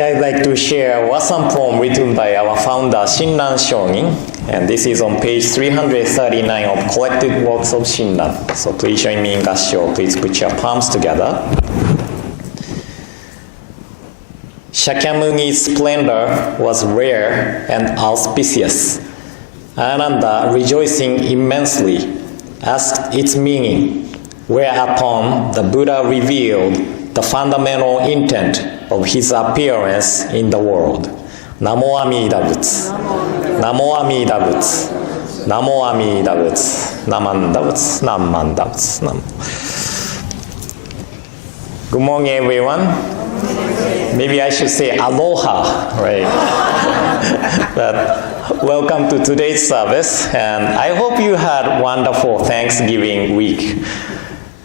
Yeah, I'd like to share Wasan poem written by our founder Shinran Shonin, and this is on page 339 of Collected Works of Shinran. So please join me in gassho. Please put your palms together. Shakyamuni's splendor was rare and auspicious. Ananda, rejoicing immensely, asked its meaning, whereupon the Buddha revealed the fundamental intent of his appearance in the world. Namo Amida Butsu. Namo Amida Butsu. Namo Amida Butsu. Namanda Butsu. Namanda Butsu. Good morning, everyone. Maybe I should say aloha, right? But welcome to today's service, and I hope you had wonderful Thanksgiving week.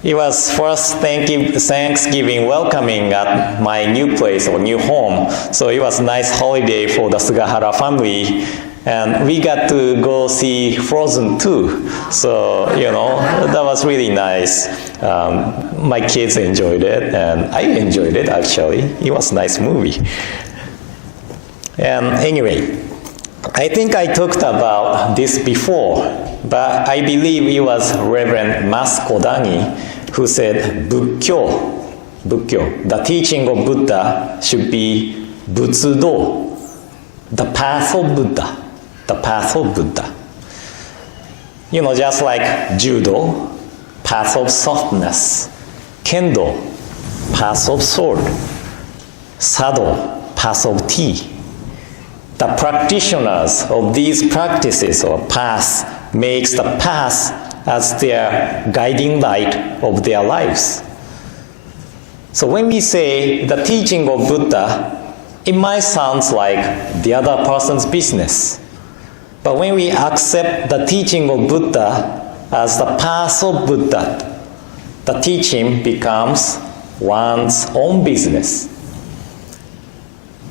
It was first Thanksgiving welcoming at my new place or new home, so it was a nice holiday for the Sugahara family, and we got to go see Frozen 2, so that was really nice. My kids enjoyed it, and I enjoyed it actually. It was a nice movie. And anyway, I think I talked about this before, but I believe it was Reverend Mas Kodangi who said Bukkyo, the teaching of Buddha should be Butsudo, the path of Buddha, the path of Buddha. Just like Judo, path of softness, Kendo, path of sword, Sado, path of tea. The practitioners of these practices or paths makes the path as their guiding light of their lives. So when we say the teaching of Buddha, it might sound like the other person's business. But when we accept the teaching of Buddha as the path of Buddha, the teaching becomes one's own business.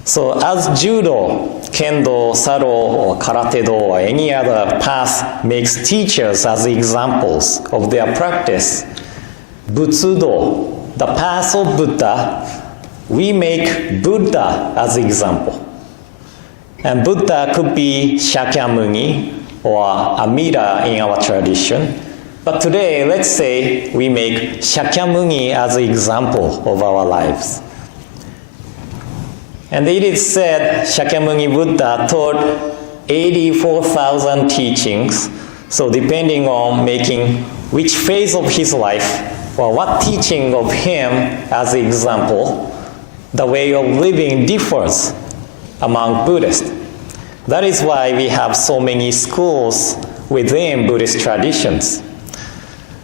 So as Judo, Kendo, Sado, or Karate-do, or any other path makes teachers as examples of their practice, Butsudo, the path of Buddha, we make Buddha as example. And Buddha could be Shakyamuni or Amida in our tradition. But today, let's say we make Shakyamuni as an example of our lives. And it is said Shakyamuni Buddha taught 84,000 teachings. So depending on making which phase of his life or what teaching of him as an example, the way of living differs among Buddhists. That is why we have so many schools within Buddhist traditions.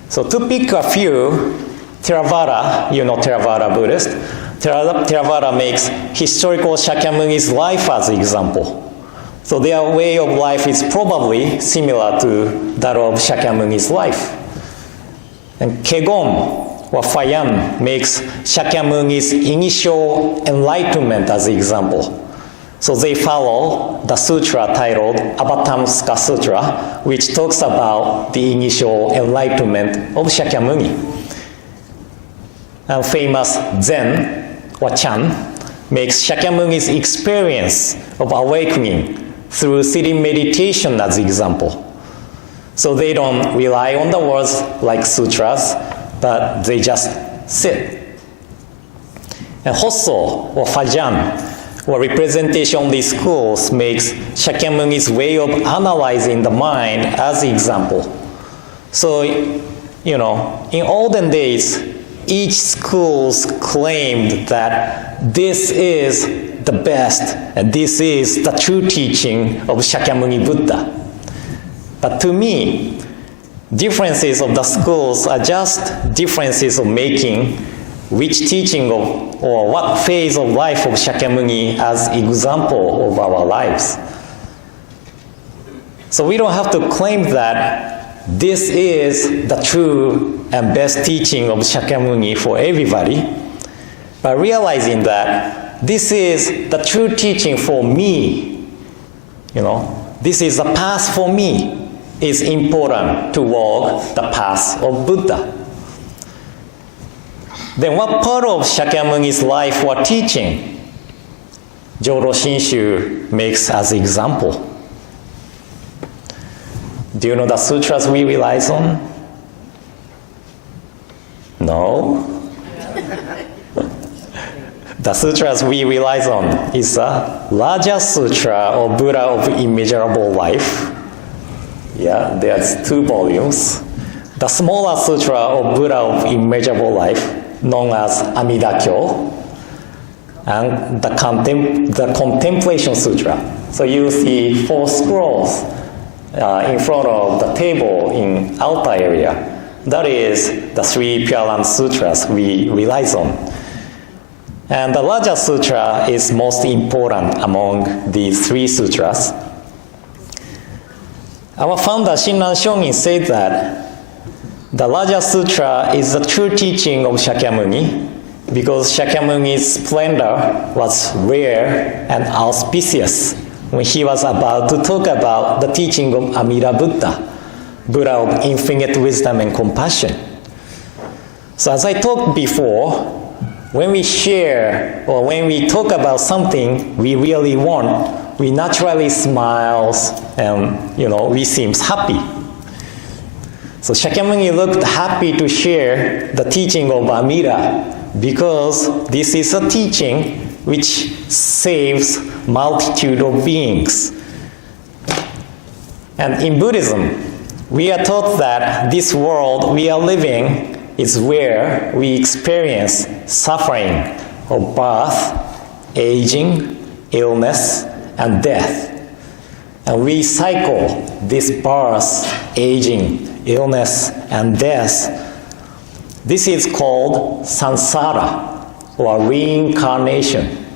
So to pick a few, Theravada, Theravada Buddhist, Theravada makes historical Shakyamuni's life as an example. So their way of life is probably similar to that of Shakyamuni's life. And Kegon or Fayan makes Shakyamuni's initial enlightenment as an example. So they follow the sutra titled Avatamsaka Sutra, which talks about the initial enlightenment of Shakyamuni. And famous Zen or Chan makes Shakyamuni's experience of awakening through sitting meditation as an example. So they don't rely on the words like sutras, but they just sit. And Hosso or Fajan, or representation of these schools, makes Shakyamuni's way of analyzing the mind as an example. So, in olden days, each school claimed that this is the best and this is the true teaching of Shakyamuni Buddha. But to me, differences of the schools are just differences of making which teaching of or what phase of life of Shakyamuni as example of our lives. So we don't have to claim that this is the true and best teaching of Shakyamuni for everybody, but realizing that this is the true teaching for me, this is the path for me, is important to walk the path of Buddha. Then what part of Shakyamuni's life or teaching Joro Shinshu makes as example. Do you know the sutras we rely on? No? The sutras we rely on is the largest sutra of Buddha of Immeasurable Life. Yeah, there's 2 volumes. The smaller sutra of Buddha of Immeasurable Life, known as Amida-kyo, and the Contemplation Sutra. So you see 4 scrolls in front of the table in outer area. That is the 3 Pure Land Sutras we rely on. And the larger sutra is most important among these 3 sutras. Our founder Shinran Shongin said that the larger sutra is the true teaching of Shakyamuni, because Shakyamuni's splendor was rare and auspicious when he was about to talk about the teaching of Amida Buddha, Buddha of infinite wisdom and compassion. So as I talked before, when we share or when we talk about something we really want, we naturally smile and we seem happy. So Shakyamuni looked happy to share the teaching of Amida because this is a teaching which saves multitude of beings. And in Buddhism, we are taught that this world we are living is where we experience suffering of birth, aging, illness, and death. And we cycle this birth, aging, illness, and death. This is called samsara, or reincarnation.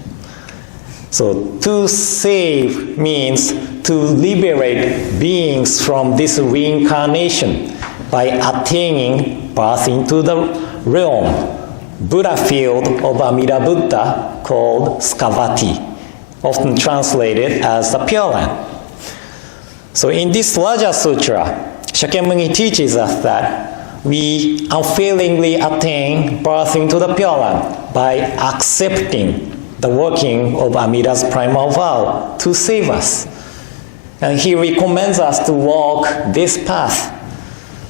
So to save means to liberate beings from this reincarnation by attaining birth into the realm, Buddha field of Amida Buddha, called Skavati, often translated as the Pure Land. So in this larger sutra, Shakyamuni teaches us that we unfailingly attain birth into the Pure Land by accepting the working of Amida's primal vow to save us. And he recommends us to walk this path.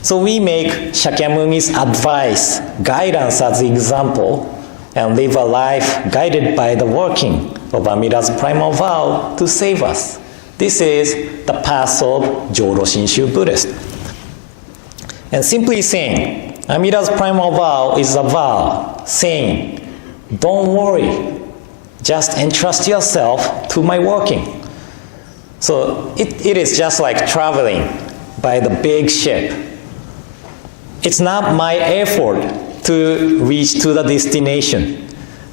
So we make Shakyamuni's advice, guidance as example, and live a life guided by the working of Amida's primal vow to save us. This is the path of Joro Shinshu Buddhist. And simply saying, Amida's primal vow is a vow saying, don't worry, just entrust yourself to my working. So it is just like traveling by the big ship. It's not my effort to reach to the destination,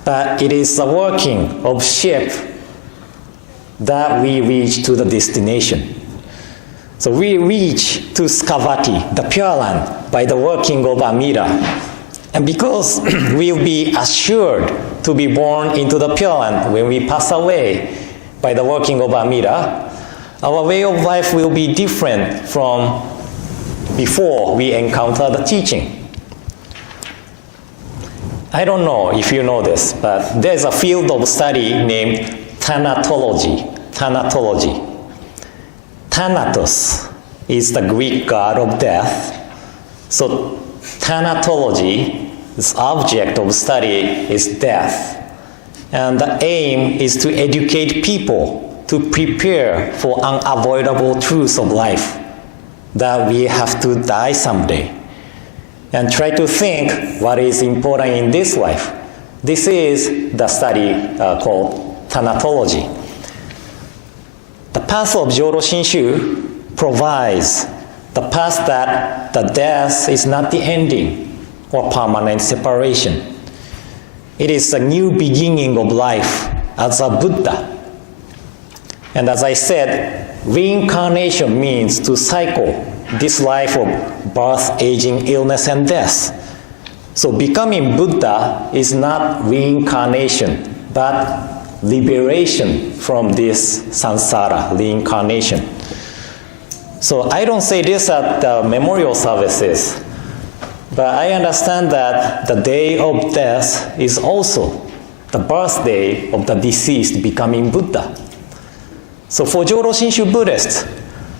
but it is the working of ship that we reach to the destination. So we reach to Skavati, the Pure Land, by the working of Amida. And because we'll be assured to be born into the Pure Land when we pass away by the working of Amida, our way of life will be different from before we encounter the teaching. I don't know if you know this, but there's a field of study named thanatology. Thanatos is the Greek god of death. So thanatology's object of study is death. And the aim is to educate people to prepare for unavoidable truths of life, that we have to die someday, and try to think what is important in this life. This is the study called thanatology. The path of Joro Shinshu provides the path that the death is not the ending or permanent separation. It is a new beginning of life as a Buddha. And as I said, reincarnation means to cycle this life of birth, aging, illness, and death. So becoming Buddha is not reincarnation, but liberation from this samsara, reincarnation. So I don't say this at the memorial services, but I understand that the day of death is also the birthday of the deceased becoming Buddha. So for Joro Shinshu Buddhists,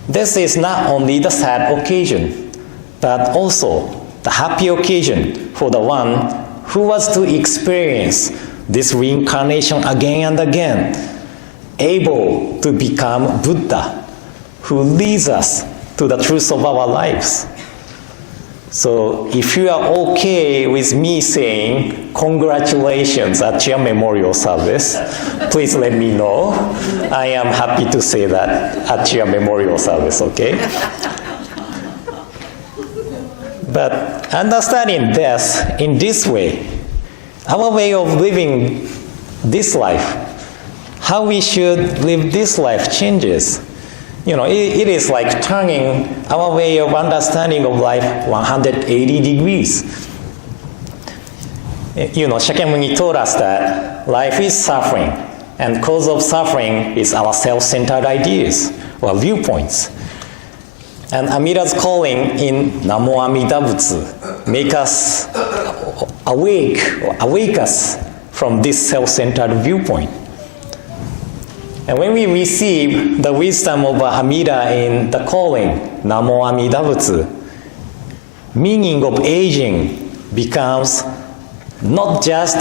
this is not only the sad occasion, but also the happy occasion for the one who was to experience this reincarnation again and again, able to become Buddha, who leads us to the truth of our lives. So if you are okay with me saying congratulations at your memorial service, please let me know. I am happy to say that at your memorial service, okay? But understanding death in this way, our way of living this life, how we should live this life changes. You know, it is like turning our way of understanding of life 180 degrees. You know, Shakyamuni told us that life is suffering, and cause of suffering is our self-centered ideas or viewpoints. And Amita's calling in Namo Amida Butsu make us awake us from this self-centered viewpoint. And when we receive the wisdom of Amida in the calling, Namo Amida Butsu, meaning of aging becomes not just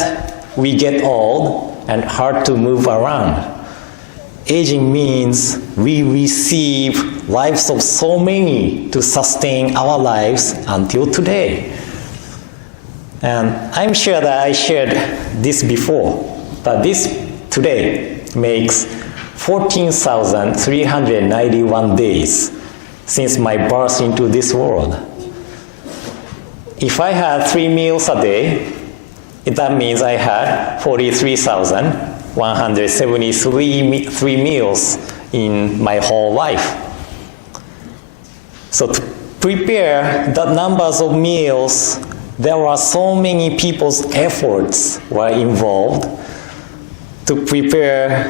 we get old and hard to move around. Aging means we receive lives of so many to sustain our lives until today. And I'm sure that I shared this before, but this today makes 14,391 days since my birth into this world. If I had 3 meals a day, that means I had 43,173 meals in my whole life. So to prepare the numbers of meals, there were so many people's efforts were involved to prepare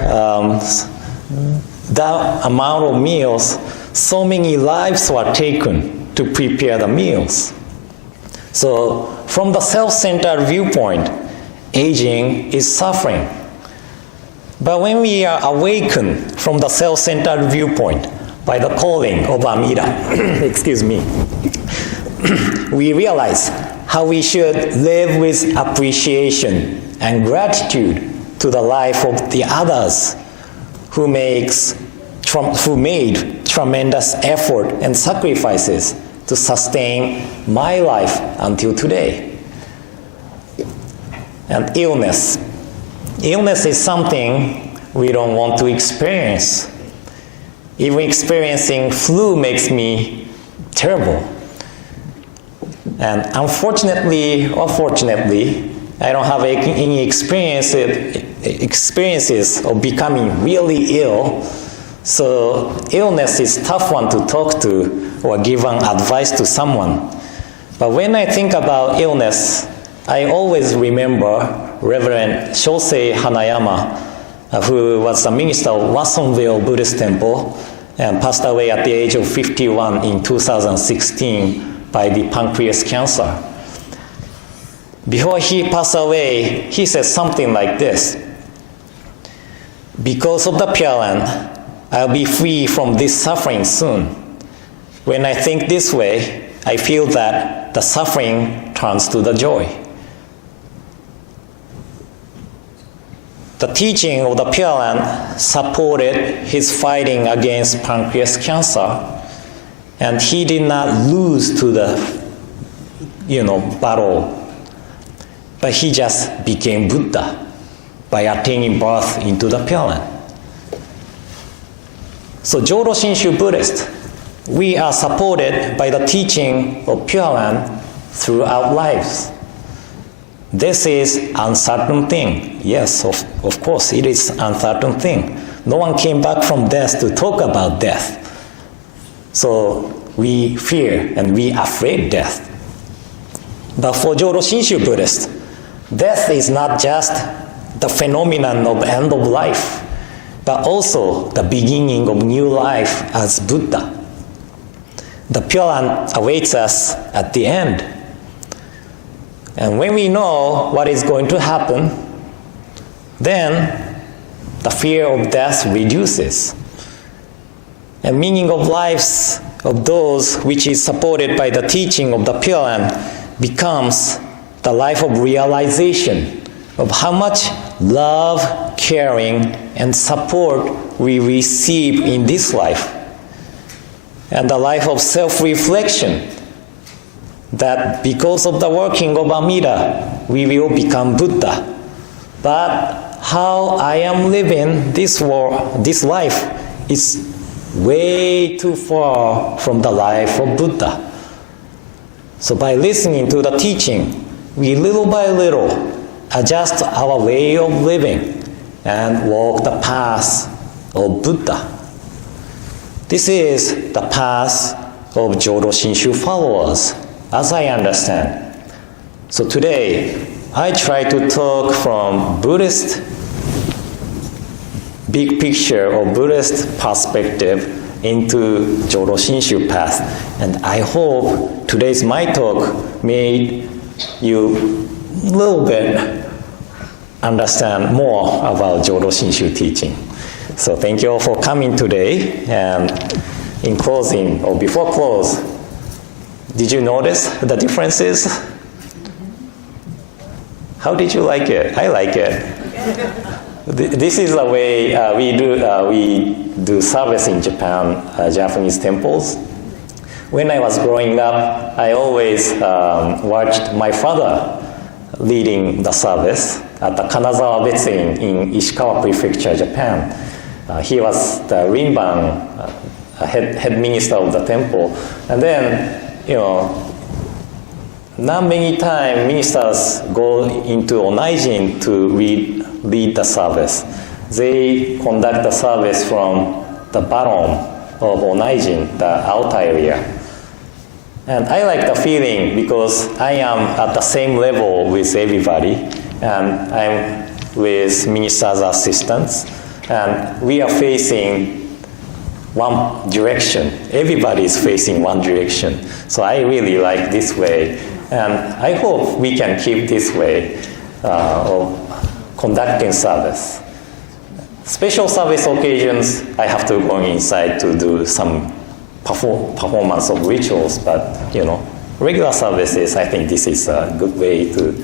that amount of meals. So many lives were taken to prepare the meals. So from the self-centered viewpoint, aging is suffering. But when we are awakened from the self-centered viewpoint by the calling of Amida, excuse me, we realize how we should live with appreciation and gratitude to the life of the others who made tremendous effort and sacrifices to sustain my life until today. And illness. Illness is something we don't want to experience. Even experiencing flu makes me terrible. And unfortunately or fortunately, I don't have any experiences of becoming really ill. So illness is a tough one to talk to or give an advice to someone. But when I think about illness, I always remember Reverend Shosei Hanayama, who was the minister of Watsonville Buddhist Temple and passed away at the age of 51 in 2016 by the pancreas cancer. Before he passed away, he said something like this: "Because of the Pure Land, I'll be free from this suffering soon. When I think this way, I feel that the suffering turns to the joy." The teaching of the Pure Land supported his fighting against pancreas cancer, and he did not lose to the, battle. But he just became Buddha by attaining birth into the Pure Land. So Joro Shinshu Buddhists, we are supported by the teaching of Pure Land throughout lives. This is uncertain thing. Yes, of course, it is uncertain thing. No one came back from death to talk about death. So we fear and we afraid death. But for Joro Shinshu Buddhists, death is not just the phenomenon of end of life, but also the beginning of new life as Buddha. The Pure Land awaits us at the end. And when we know what is going to happen, then the fear of death reduces. And meaning of lives of those which is supported by the teaching of the Pure Land becomes the life of realization of how much love, caring, and support we receive in this life. And the life of self-reflection, that because of the working of Amida, we will become Buddha. But how I am living this life is way too far from the life of Buddha. So by listening to the teaching, we little by little adjust our way of living and walk the path of Buddha. This is the path of Jodo Shinshu followers, as I understand. So today, I try to talk from Buddhist big picture or Buddhist perspective into Jodo Shinshu path. And I hope today's my talk made you a little bit understand more about Jodo Shinshu teaching. So thank you all for coming today. And in closing, or before close, did you notice the differences? How did you like it? I like it. This is the way we do service in Japan, Japanese temples. When I was growing up, I always watched my father leading the service at the Kanazawa Betsuin in Ishikawa Prefecture, Japan. He was the Rinban head minister of the temple. And then, not many times ministers go into Onaijin to lead the service. They conduct the service from the bottom of Onaijin, the outer area. And I like the feeling because I am at the same level with everybody, and I'm with minister's assistants, and we are facing one direction. Everybody is facing one direction. So I really like this way, and I hope we can keep this way of conducting service. Special service occasions, I have to go inside to do some performance of rituals, but regular services, I think this is a good way to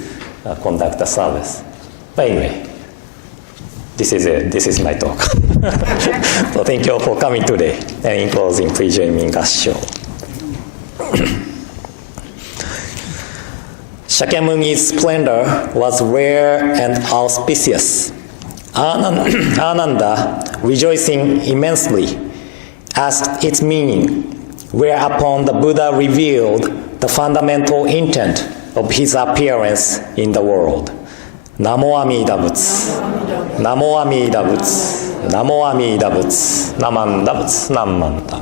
conduct the service. But anyway, this is it. This is my talk. So thank you all for coming today. And in closing, please join me in Gassho. Shakyamuni's splendor was rare and auspicious. Ananda, rejoicing immensely, asked its meaning, whereupon the Buddha revealed the fundamental intent of his appearance in the world. Namo Amida Butsu. Namo Amida Butsu. Namo Amida Butsu. Namanda Butsu. Namanda.